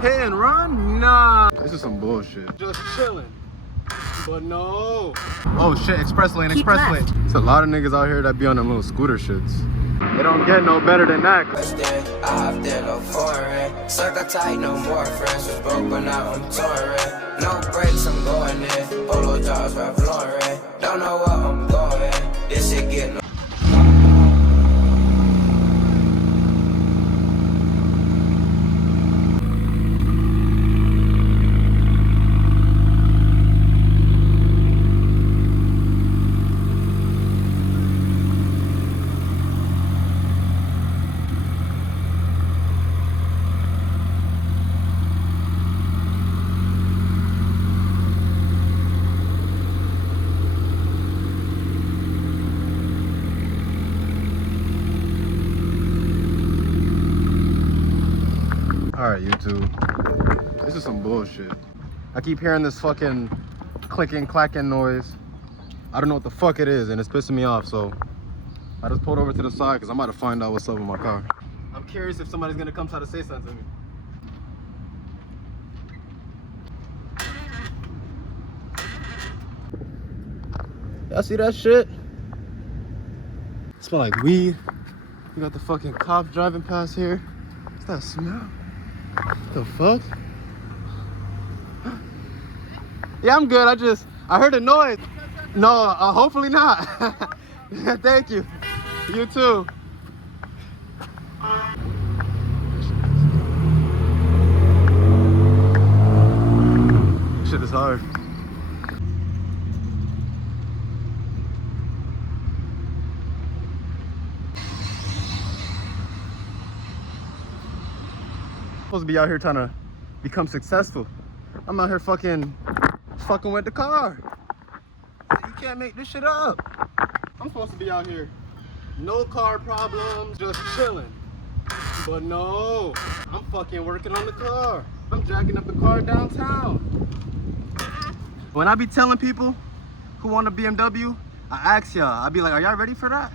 Hit and run? Nah. This is some bullshit. Just chilling. But no. Oh shit, express lane, express lane. There's a lot of niggas out here that be on them little scooter shits. They don't get no better than that. Circle tight, no more friends. Was broke, but now I'm touring. No breaks, I'm going in. Polo jaws, Ralph Lauren. Don't know what I'm going. This shit getting. Alright, YouTube. This is some bullshit. I keep hearing this fucking clicking, clacking noise. I don't know what the fuck it is, and it's pissing me off, so I just pulled over to the side because I'm about to find out what's up with my car. I'm curious if somebody's gonna come try to say something to me. Y'all see that shit? It smell like weed. You got the fucking cops driving past here. What's that smell? What the fuck? Yeah, I'm good. I heard a noise. No, hopefully not. Thank you. You too. Shit is hard. Supposed to be out here trying to become successful. I'm out here fucking with the car. You can't make this shit up. I'm supposed to be out here, no car problems, just chilling. But no, I'm fucking working on the car. I'm jacking up the car downtown. When I be telling people who want a BMW, I ask y'all, I be like, are y'all ready for that?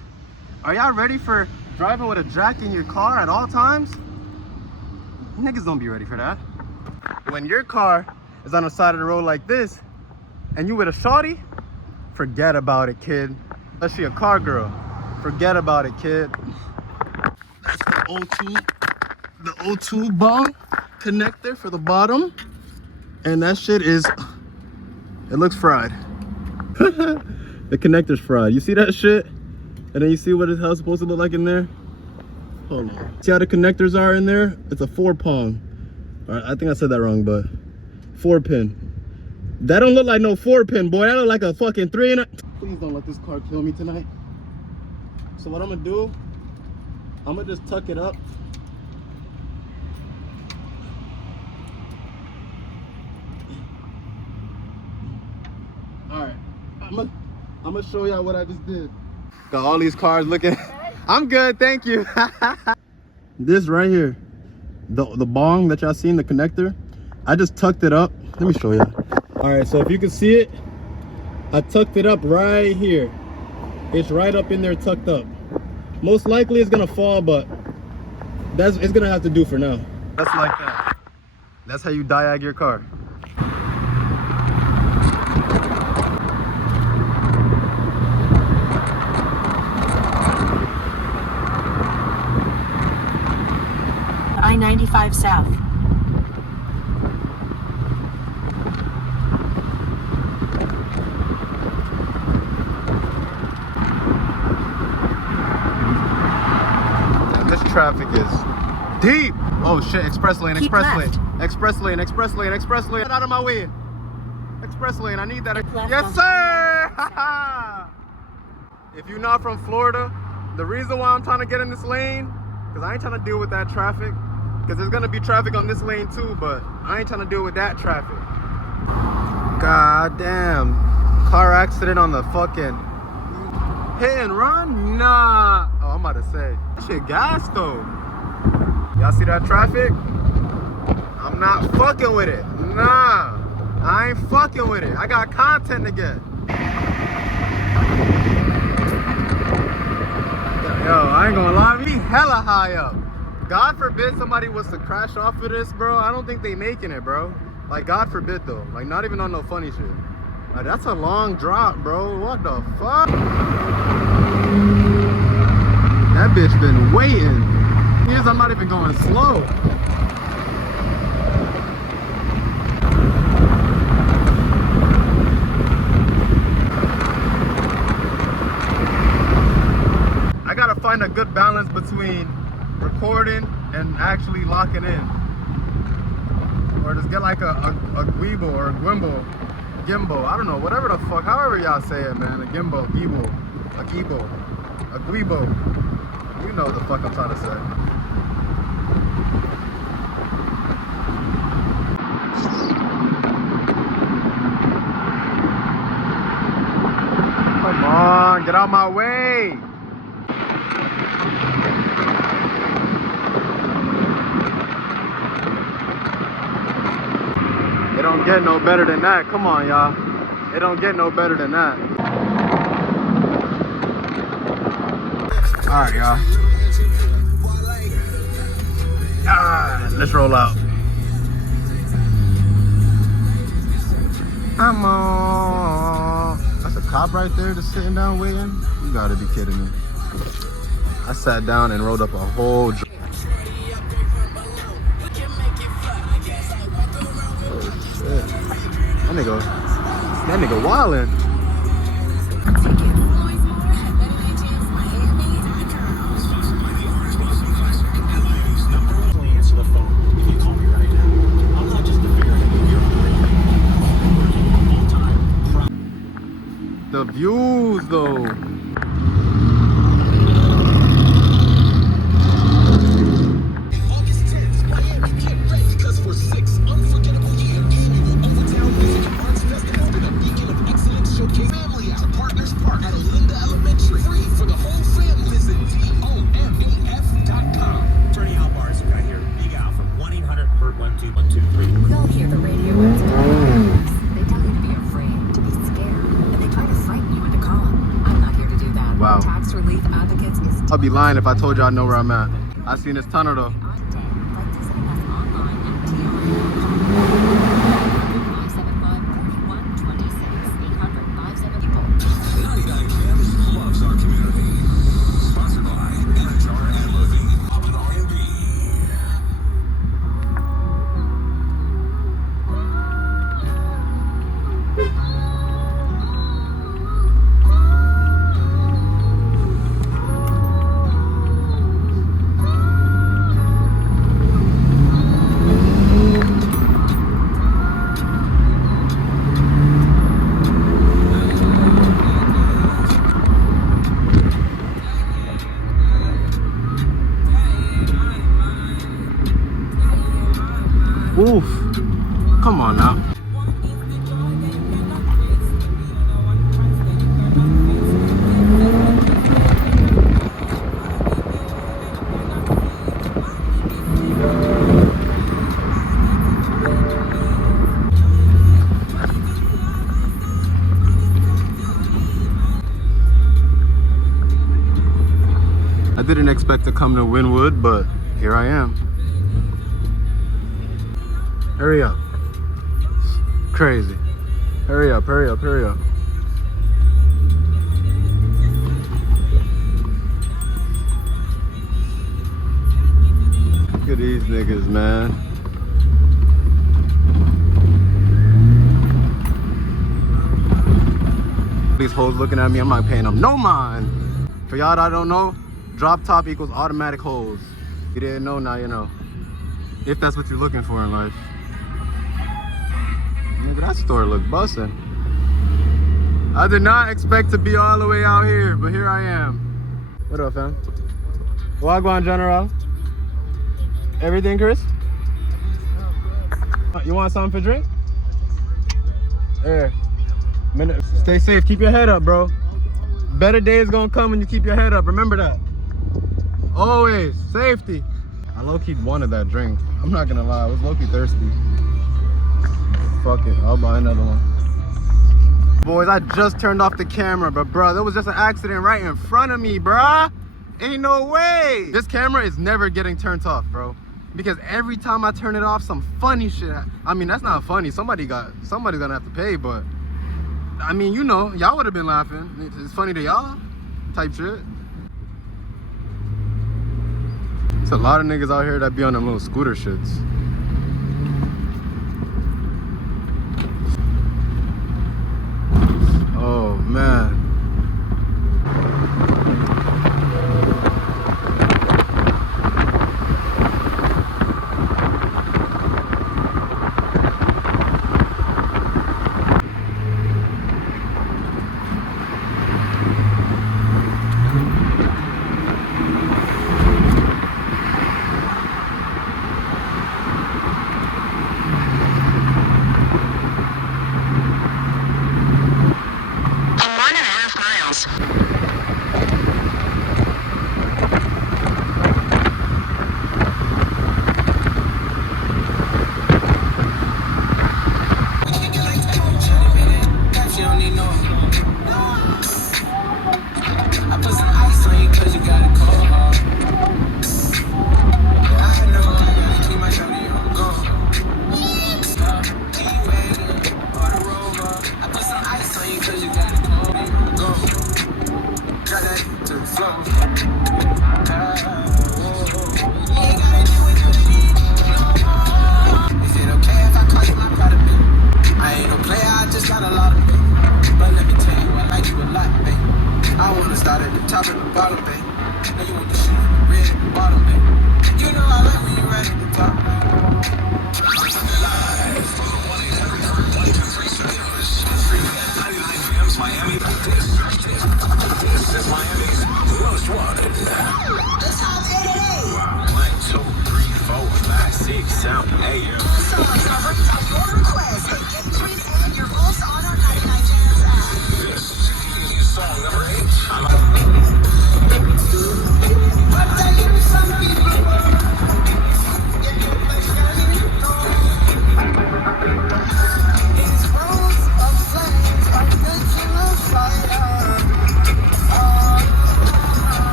Are y'all ready for driving with a jack in your car at all times? Niggas don't be ready for that. When your car is on the side of the road like this, and you with a shorty, forget about it, kid. Unless she a car girl, forget about it, kid. That's the O2 bong connector for the bottom, and that shit is, it looks fried. The connector's fried. You see that shit? And then you see what how it's supposed to look like in there? Hold on. See how the connectors are in there? It's a 4-pong. All right, I think I said that wrong, but 4-pin. That don't look like no 4-pin, boy. That look like a fucking 3 and a... Please don't let this car kill me tonight. So what I'm gonna do, I'm gonna just tuck it up. All right, I'm gonna show y'all what I just did. Got all these cars looking. I'm good, thank you. This right here, the bong that y'all seen, the connector, I just tucked it up. Let me show you. All right, so if you can see it, I tucked it up right here. It's right up in there, tucked up. Most likely it's gonna fall, but it's gonna have to do for now. That's like that. That's how you diag your car. I-95 South. This traffic is deep. Oh shit, express lane, express lane. Express lane, express lane, express lane. Get out of my way. Express lane, I need that. Yes, sir! If you're not from Florida, the reason why I'm trying to get in this lane, because I ain't trying to deal with that traffic. Because there's gonna be traffic on this lane too, but I ain't trying to deal with that traffic. God damn. Car accident on the fucking hit and run? Nah. Oh, I'm about to say, that shit gas though. Y'all see that traffic? I'm not fucking with it. Nah. I ain't fucking with it. I got content to get. Yo, I ain't gonna lie, me hella high up. God forbid somebody was to crash off of this, bro. I don't think they making it, bro. Like, God forbid, though. Like, not even on no funny shit. Like, that's a long drop, bro. What the fuck? That bitch been waiting. Here's, I'm not even going slow. I gotta find a good balance between recording and actually locking in. Or just get like a Guibo or a Gimbal. I don't know, whatever the fuck, however y'all say it, man. A Gimbal, a Guibo. You know what the fuck I'm trying to say. Come on, get out my way. It don't get no better than that. Come on, y'all. It don't get no better than that. All right, y'all. Let's roll out. I'm on. That's a cop right there just sitting down waiting. You gotta be kidding me. I sat down and rolled up a whole. That nigga wildin'. The views though. I'll be lying if I told you I know where I'm at. I seen this tunnel though. Oof. Come on now. I didn't expect to come to Wynwood, but here I am. Hurry up. Crazy. Hurry up, hurry up, hurry up. Look at these niggas, man. These hoes looking at me, I'm not paying them no mind. For y'all that don't know, drop top equals automatic hoes. You didn't know, now you know. If that's what you're looking for in life. Nigga, that store look bussin'. I did not expect to be all the way out here, but here I am. What up, fam? Wagwan, General. Everything, Chris? You want something for drink? Here. Stay safe. Keep your head up, bro. Better days gonna come when you keep your head up. Remember that. Always. Safety. I low-key wanted that drink. I'm not gonna lie. I was low-key thirsty. Fuck it, I'll buy another one. Boys, I just turned off the camera, but bro, there was just an accident right in front of me, bruh. Ain't no way. This camera is never getting turned off, bro. Because every time I turn it off, some funny shit. I mean, that's not funny. Somebody's gonna have to pay, but I mean, you know, y'all would have been laughing. It's funny to y'all, type shit. There's a lot of niggas out here that be on them little scooter shits. Oh man.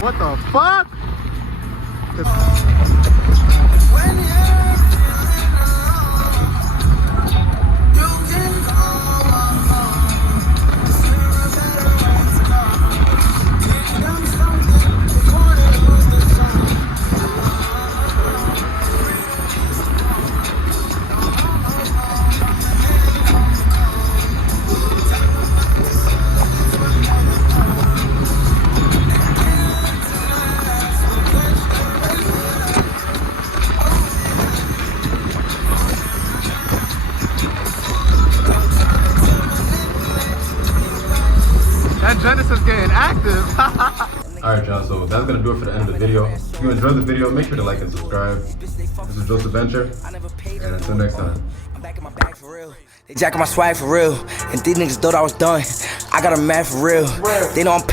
What the fuck? That Genesis getting active. Alright y'all, so that's gonna do it for the end of the video. If you enjoyed the video, make sure to like and subscribe. This is Joseph Venture, and until next time. They jacking my swag for real, and these niggas thought I was done. I got 'em mad for real. They know I'm